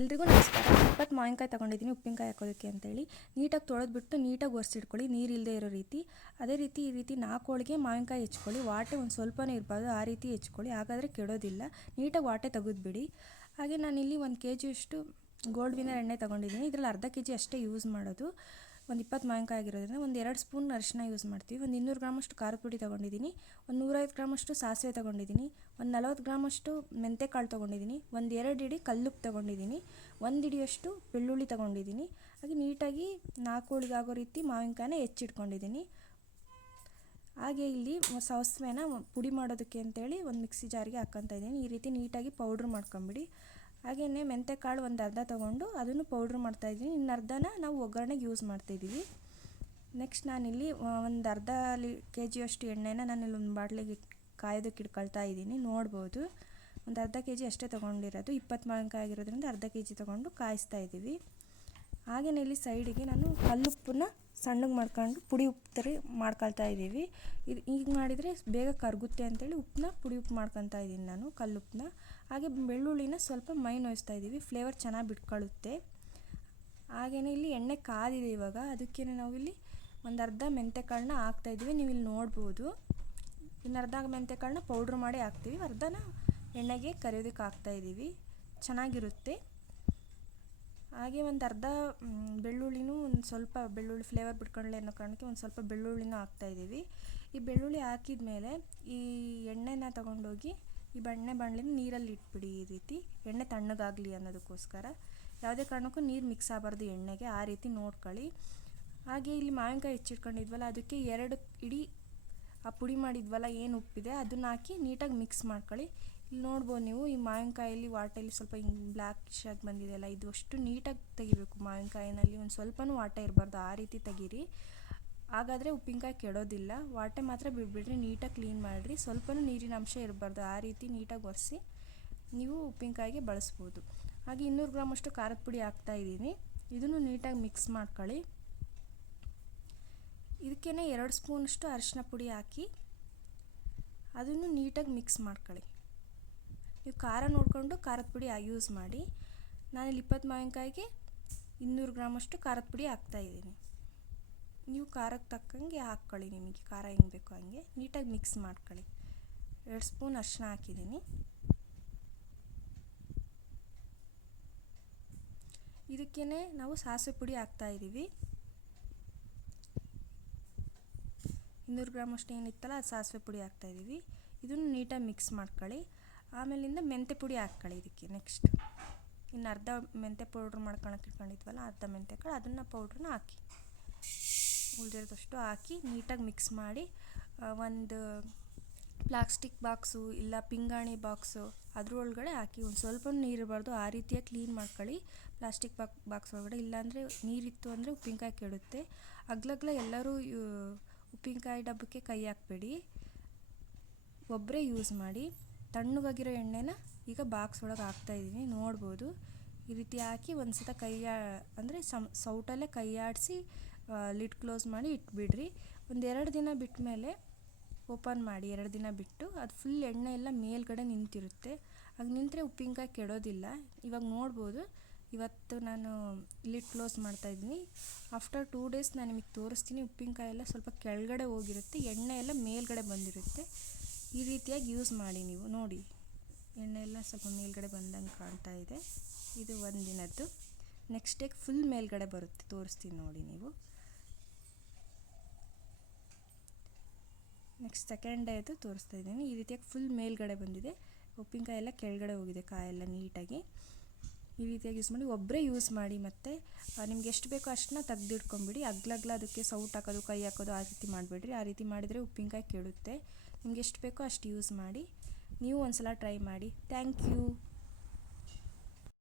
ಎಲ್ರಿಗೂ ನಮಸ್ಕಾರ. 20 ಮಾವಿನಕಾಯಿ ತೊಗೊಂಡಿದ್ದೀನಿ ಉಪ್ಪಿನಕಾಯಿ ಹಾಕೋದಕ್ಕೆ ಅಂತೇಳಿ. ನೀಟಾಗಿ ತೊಳೆದ್ಬಿಟ್ಟು ನೀಟಾಗಿ ಒರೆಸಿಟ್ಕೊಳ್ಳಿ, ನೀರು ಇಲ್ಲದೆ ಇರೋ ರೀತಿ. ಅದೇ ರೀತಿ ಈ ರೀತಿ 4 ಹೋಳಿಗೆ ಮಾವಿನಕಾಯಿ ಹೆಚ್ಕೊಳ್ಳಿ. ವಾಟೆ ಒಂದು ಸ್ವಲ್ಪನೇ ಇರಬಾರ್ದು, ಆ ರೀತಿ ಹೆಚ್ಕೊಳ್ಳಿ, ಹಾಗಾದರೆ ಕೆಡೋದಿಲ್ಲ. ನೀಟಾಗಿ ವಾಟೆ ತೆಗೆದುಬಿಡಿ. ಹಾಗೆ ನಾನಿಲ್ಲಿ 1 kg ಅಷ್ಟು ಗೋಲ್ಡ್ ವಿನ್ನರ್ ಎಣ್ಣೆ ತೊಗೊಂಡಿದ್ದೀನಿ. ಇದರಲ್ಲಿ ಅರ್ಧ kg ಅಷ್ಟೇ ಯೂಸ್ ಮಾಡೋದು. ಒಂದು 20 ಮಾವಿನಕಾಯಿ ಆಗಿರೋದ್ರಿಂದ ಒಂದು 2 ಸ್ಪೂನ್ ಅರಿಶಿನ ಯೂಸ್ ಮಾಡ್ತೀವಿ. ಒಂದು 200 ಗ್ರಾಮಷ್ಟು ಖಾರದ ಪುಡಿ ತೊಗೊಂಡಿದ್ದೀನಿ. ಒಂದು 150 ಗ್ರಾಮಷ್ಟು ಸಾಸಿವೆ ತೊಗೊಂಡಿದ್ದೀನಿ. ಒಂದು 40 ಗ್ರಾಮಷ್ಟು ಮೆಂತೆಕಾಳು ತೊಗೊಂಡಿದ್ದೀನಿ. ಒಂದು 2 ಹಿಡಿ ಕಲ್ಲುಪ್ಪು ತೊಗೊಂಡಿದ್ದೀನಿ. 1 ಹಿಡಿಯಷ್ಟು ಬೆಳ್ಳುಳ್ಳಿ ತೊಗೊಂಡಿದ್ದೀನಿ. ಹಾಗೆ ನೀಟಾಗಿ 4 ಹೋಳಿಗೆ ಆಗೋ ರೀತಿ ಮಾವಿನಕಾಯಿನ ಹೆಚ್ಚಿಟ್ಕೊಂಡಿದ್ದೀನಿ. ಹಾಗೆ ಇಲ್ಲಿ ಸಾಸಿವೆನ ಪುಡಿ ಮಾಡೋದಕ್ಕೆ ಅಂತೇಳಿ ಒಂದು ಮಿಕ್ಸಿ ಜಾರಿಗೆ ಹಾಕ್ಕೊತಾ ಇದ್ದೀನಿ. ಈ ರೀತಿ ನೀಟಾಗಿ ಪೌಡ್ರ್ ಮಾಡ್ಕೊಂಬಿಡಿ. ಹಾಗೆಯೇ ಮೆಂತೆಕಾಳು ಒಂದು ಅರ್ಧ ತೊಗೊಂಡು ಅದನ್ನು ಪೌಡ್ರ್ ಮಾಡ್ತಾಯಿದ್ದೀನಿ. ಇನ್ನು ಅರ್ಧನ ನಾವು ಒಗ್ಗರಣೆಗೆ ಯೂಸ್ ಮಾಡ್ತಾಯಿದ್ದೀವಿ. ನೆಕ್ಸ್ಟ್ ನಾನಿಲ್ಲಿ ಒಂದು ಅರ್ಧ kg ಅಷ್ಟು ಎಣ್ಣೆನ ನಾನಿಲ್ಲಿ ಒಂದು ಬಾಟ್ಲಿಗೆ ಕಾಯೋದಕ್ಕೆ ಇಟ್ಕೊಳ್ತಾ ಇದ್ದೀನಿ. ನೋಡ್ಬೋದು, ಒಂದು ಅರ್ಧ kg ಅಷ್ಟೇ ತೊಗೊಂಡಿರೋದು. 20 ಮಾವಿನಕಾಯಿ ಆಗಿರೋದ್ರಿಂದ ಅರ್ಧ kg ತೊಗೊಂಡು ಕಾಯಿಸ್ತಾ ಇದ್ದೀವಿ. ಹಾಗೆಯೇ ಇಲ್ಲಿ ಸೈಡಿಗೆ ನಾನು ಕಲ್ಲುಪ್ಪನ್ನ ಸಣ್ಣಗೆ ಮಾಡ್ಕೊಂಡು ಪುಡಿ ಉಪ್ಪು ಥರ ಮಾಡ್ಕೊಳ್ತಾ ಇದ್ದೀವಿ. ಈಗ ಮಾಡಿದರೆ ಬೇಗ ಕರಗುತ್ತೆ ಅಂತೇಳಿ ಉಪ್ಪನ್ನ ಪುಡಿ ಉಪ್ಪು ಮಾಡ್ಕೊತಾ ಇದ್ದೀನಿ ನಾನು, ಕಲ್ಲುಪ್ಪನ್ನ. ಹಾಗೆ ಬೆಳ್ಳುಳ್ಳಿನ ಸ್ವಲ್ಪ ಮೈ ನೋಯಿಸ್ತಾ ಇದ್ದೀವಿ, ಫ್ಲೇವರ್ ಚೆನ್ನಾಗಿ ಬಿಟ್ಕೊಳ್ಳುತ್ತೆ. ಹಾಗೆಯೇ ಇಲ್ಲಿ ಎಣ್ಣೆ ಕಾದಿದೆ ಇವಾಗ, ಅದಕ್ಕೇ ನಾವಿಲ್ಲಿ ಒಂದು ಅರ್ಧ ಮೆಂತೆಕಾಳನ್ನ ಹಾಕ್ತಾಯಿದ್ದೀವಿ. ನೀವು ಇಲ್ಲಿ ನೋಡ್ಬೋದು, ಇನ್ನು ಅರ್ಧ ಮೆಂತೆಕಾಳನ್ನ ಪೌಡ್ರ್ ಮಾಡಿ ಹಾಕ್ತೀವಿ, ಅರ್ಧನ ಎಣ್ಣೆಗೆ ಕರಿಯೋದಕ್ಕೆ ಹಾಕ್ತಾಯಿದ್ದೀವಿ, ಚೆನ್ನಾಗಿರುತ್ತೆ. ಹಾಗೆ ಒಂದು ಅರ್ಧ ಬೆಳ್ಳುಳ್ಳಿನೂ ಒಂದು ಸ್ವಲ್ಪ ಬೆಳ್ಳುಳ್ಳಿ ಫ್ಲೇವರ್ ಬಿಟ್ಕೊಳ್ಳಿ ಅನ್ನೋ ಕಾರಣಕ್ಕೆ ಒಂದು ಸ್ವಲ್ಪ ಬೆಳ್ಳುಳ್ಳಿನೂ ಹಾಕ್ತಾಯಿದ್ದೀವಿ. ಈ ಬೆಳ್ಳುಳ್ಳಿ ಹಾಕಿದ ಮೇಲೆ ಈ ಎಣ್ಣೆನ ತೊಗೊಂಡೋಗಿ ಈ ಬಾಣಲಿನ ನೀರಲ್ಲಿ ಇಟ್ಬಿಡಿ. ಈ ರೀತಿ ಎಣ್ಣೆ ತಣ್ಣಗಾಗಲಿ ಅನ್ನೋದಕ್ಕೋಸ್ಕರ. ಯಾವುದೇ ಕಾರಣಕ್ಕೂ ನೀರು ಮಿಕ್ಸ್ ಆಗಬಾರ್ದು ಎಣ್ಣೆಗೆ, ಆ ರೀತಿ ನೋಡ್ಕೊಳ್ಳಿ. ಹಾಗೆ ಇಲ್ಲಿ ಮಾವಿನಕಾಯಿ ಹೆಚ್ಚಿಟ್ಕೊಂಡಿದ್ವಲ್ಲ, ಅದಕ್ಕೆ 2 ಹಿಡಿ ಆ ಪುಡಿ ಮಾಡಿದ್ವಲ್ಲ ಏನು ಉಪ್ಪಿದೆ ಅದನ್ನು ಹಾಕಿ ನೀಟಾಗಿ ಮಿಕ್ಸ್ ಮಾಡ್ಕೊಳ್ಳಿ. ಇಲ್ಲಿ ನೋಡ್ಬೋದು ನೀವು, ಈ ಮಾವಿನಕಾಯಲ್ಲಿ ವಾಟೆಯಲ್ಲಿ ಸ್ವಲ್ಪ ಹಿಂಗೆ ಬ್ಲ್ಯಾಕಿಶ್ ಆಗಿ ಬಂದಿದೆಯಲ್ಲ, ಇದು ಅಷ್ಟು ನೀಟಾಗಿ ತೆಗಿಬೇಕು. ಮಾವಿನಕಾಯಿನಲ್ಲಿ ಒಂದು ಸ್ವಲ್ಪನೂ ವಾಟೆ ಇರಬಾರ್ದು, ಆ ರೀತಿ ತೆಗೀರಿ. ಹಾಗಾದರೆ ಉಪ್ಪಿನಕಾಯಿ ಕೆಡೋದಿಲ್ಲ. ವಾಟೆ ಮಾತ್ರ ಬಿಟ್ಬಿಡ್ರಿ, ನೀಟಾಗಿ ಕ್ಲೀನ್ ಮಾಡಿರಿ. ಸ್ವಲ್ಪನೂ ನೀರಿನ ಅಂಶ ಇರಬಾರ್ದು, ಆ ರೀತಿ ನೀಟಾಗಿ ಒರೆಸಿ ನೀವು ಉಪ್ಪಿನಕಾಯಿಗೆ ಬಳಸ್ಬೋದು. ಹಾಗೆ 200 ಗ್ರಾಮಷ್ಟು ಖಾರದ ಪುಡಿ ಹಾಕ್ತಾಯಿದ್ದೀನಿ. ಇದನ್ನು ನೀಟಾಗಿ ಮಿಕ್ಸ್ ಮಾಡ್ಕೊಳ್ಳಿ. ಇದಕ್ಕೇ 2 ಸ್ಪೂನಷ್ಟು ಅರಿಶಿನ ಪುಡಿ ಹಾಕಿ ಅದನ್ನು ನೀಟಾಗಿ ಮಿಕ್ಸ್ ಮಾಡ್ಕೊಳ್ಳಿ. ನೀವು ಖಾರ ನೋಡಿಕೊಂಡು ಖಾರದ ಪುಡಿ ಯೂಸ್ ಮಾಡಿ. ನಾನಿಲ್ಲಿ 20 ಮಾವಿನಕಾಯಿಗೆ 200 ಗ್ರಾಮಷ್ಟು ಖಾರದ ಪುಡಿ ಹಾಕ್ತಾಯಿದ್ದೀನಿ. ನೀವು ಖಾರಕ್ಕೆ ತಕ್ಕಂಗೆ ಹಾಕ್ಕೊಳ್ಳಿ, ನಿಮಗೆ ಖಾರ ಹೆಂಗೆ ಬೇಕೋ ಹಂಗೆ. ನೀಟಾಗಿ ಮಿಕ್ಸ್ ಮಾಡ್ಕೊಳ್ಳಿ. 2 ಸ್ಪೂನ್ ಅರಿಶಿನ ಹಾಕಿದ್ದೀನಿ. ಇದಕ್ಕೇ ನಾವು ಸಾಸಿವೆ ಪುಡಿ ಹಾಕ್ತಾಯಿದ್ದೀವಿ. 200 ಗ್ರಾಮಷ್ಟು ಏನಿತ್ತಲ್ಲ ಅದು ಸಾಸಿವೆ ಪುಡಿ ಹಾಕ್ತಾಯಿದ್ದೀವಿ. ಇದನ್ನು ನೀಟಾಗಿ ಮಿಕ್ಸ್ ಮಾಡ್ಕೊಳ್ಳಿ. ಆಮೇಲಿಂದ ಮೆಂತೆ ಪುಡಿ ಹಾಕ್ಕೊಳ್ಳಿ ಇದಕ್ಕೆ. ನೆಕ್ಸ್ಟ್ ಇನ್ನು ಅರ್ಧ ಮೆಂತೆ ಪೌಡ್ರ್ ಮಾಡ್ಕೊಳಕ್ಕೆ ಇಟ್ಕೊಂಡಿದ್ವಲ್ಲ, ಅರ್ಧ ಮೆಂತೆಕಾಳು, ಅದನ್ನು ಪೌಡ್ರನ್ನ ಹಾಕಿ ಉಳಿದಿರೋದಷ್ಟು ಹಾಕಿ ನೀಟಾಗಿ ಮಿಕ್ಸ್ ಮಾಡಿ ಒಂದು ಪ್ಲಾಸ್ಟಿಕ್ ಬಾಕ್ಸು ಇಲ್ಲ ಪಿಂಗಾಣಿ ಬಾಕ್ಸು ಅದ್ರೊಳಗಡೆ ಹಾಕಿ. ಒಂದು ಸ್ವಲ್ಪ ನೀರಿರಬಾರ್ದು, ಆ ರೀತಿಯಾಗಿ ಕ್ಲೀನ್ ಮಾಡ್ಕೊಳ್ಳಿ ಪ್ಲಾಸ್ಟಿಕ್ ಬಾಕ್ಸ್ ಒಳಗಡೆ. ಇಲ್ಲಾಂದರೆ ನೀರಿತ್ತು ಅಂದರೆ ಉಪ್ಪಿನಕಾಯಿ ಕೆಡುತ್ತೆ. ಅಗ್ಲಗ್ಲ ಎಲ್ಲರೂ ಉಪ್ಪಿನಕಾಯಿ ಡಬ್ಬಕ್ಕೆ ಕೈ ಹಾಕಬೇಡಿ, ಒಬ್ಬರೇ ಯೂಸ್ ಮಾಡಿ. ತಣ್ಣಗಾಗಿರೋ ಎಣ್ಣೆನ ಈಗ ಬಾಕ್ಸ್ ಒಳಗೆ ಹಾಕ್ತಾಯಿದ್ದೀನಿ, ನೋಡ್ಬೋದು. ಈ ರೀತಿ ಹಾಕಿ ಒಂದು ಸತ ಅಂದರೆ ಸೌಟಲ್ಲೇ ಕೈ ಆಡಿಸಿ ಲಿಡ್ ಕ್ಲೋಸ್ ಮಾಡಿ ಇಟ್ಬಿಡ್ರಿ. ಒಂದು 2 ದಿನ ಬಿಟ್ಟ ಮೇಲೆ ಓಪನ್ ಮಾಡಿ. 2 ದಿನ ಬಿಟ್ಟು ಅದು ಫುಲ್ ಎಣ್ಣೆ ಎಲ್ಲ ಮೇಲ್ಗಡೆ ನಿಂತಿರುತ್ತೆ. ಆಗ ನಿಂತರೆ ಉಪ್ಪಿನಕಾಯಿ ಕೆಡೋದಿಲ್ಲ. ಇವಾಗ ನೋಡ್ಬೋದು, ಇವತ್ತು ನಾನು ಲಿಡ್ ಕ್ಲೋಸ್ ಮಾಡ್ತಾಯಿದ್ದೀನಿ. ಆಫ್ಟರ್ 2 ಡೇಸ್ ನಾನು ನಿಮಗೆ ತೋರಿಸ್ತೀನಿ. ಉಪ್ಪಿನಕಾಯಿ ಎಲ್ಲ ಸ್ವಲ್ಪ ಕೆಳಗಡೆ ಹೋಗಿರುತ್ತೆ, ಎಣ್ಣೆ ಎಲ್ಲ ಮೇಲ್ಗಡೆ ಬಂದಿರುತ್ತೆ. ಈ ರೀತಿಯಾಗಿ ಯೂಸ್ ಮಾಡಿ ನೀವು ನೋಡಿ. ಎಣ್ಣೆ ಎಲ್ಲ ಸ್ವಲ್ಪ ಮೇಲ್ಗಡೆ ಬಂದಂಗೆ ಕಾಣ್ತಾ ಇದೆ. ಇದು 1 ದಿನದ್ದು. ನೆಕ್ಸ್ಟ್ ಡೇಗೆ ಫುಲ್ ಮೇಲ್ಗಡೆ ಬರುತ್ತೆ, ತೋರಿಸ್ತೀನಿ ನೋಡಿ ನೀವು. ನೆಕ್ಸ್ಟ್ ಸೆಕೆಂಡ್ ಡೇದು ತೋರಿಸ್ತಾ ಇದ್ದೀನಿ. ಈ ರೀತಿಯಾಗಿ ಫುಲ್ ಮೇಲ್ಗಡೆ ಬಂದಿದೆ, ಉಪ್ಪಿನಕಾಯಿ ಎಲ್ಲ ಕೆಳಗಡೆ ಹೋಗಿದೆ, ಕಾಯೆಲ್ಲ ನೀಟಾಗಿ. ಈ ರೀತಿಯಾಗಿ ಯೂಸ್ ಮಾಡಿ, ಒಬ್ಬರೇ ಯೂಸ್ ಮಾಡಿ. ಮತ್ತು ನಿಮ್ಗೆ ಎಷ್ಟು ಬೇಕೋ ಅಷ್ಟನ್ನ ತೆಗೆದಿಟ್ಕೊಂಬಿಡಿ. ಅಗ್ಲಗ್ಲ ಅದಕ್ಕೆ ಸೌಟ್ ಹಾಕೋದು ಕೈ ಹಾಕೋದು ಆ ರೀತಿ ಮಾಡಬೇಡ್ರಿ. ಆ ರೀತಿ ಮಾಡಿದರೆ ಉಪ್ಪಿನಕಾಯಿ ಕೆಡುತ್ತೆ. ನಿಮ್ಗೆ ಎಷ್ಟು ಬೇಕೋ ಅಷ್ಟು ಯೂಸ್ ಮಾಡಿ. ನೀವು ಒಂದು ಸಲ ಟ್ರೈ ಮಾಡಿ. Thank you.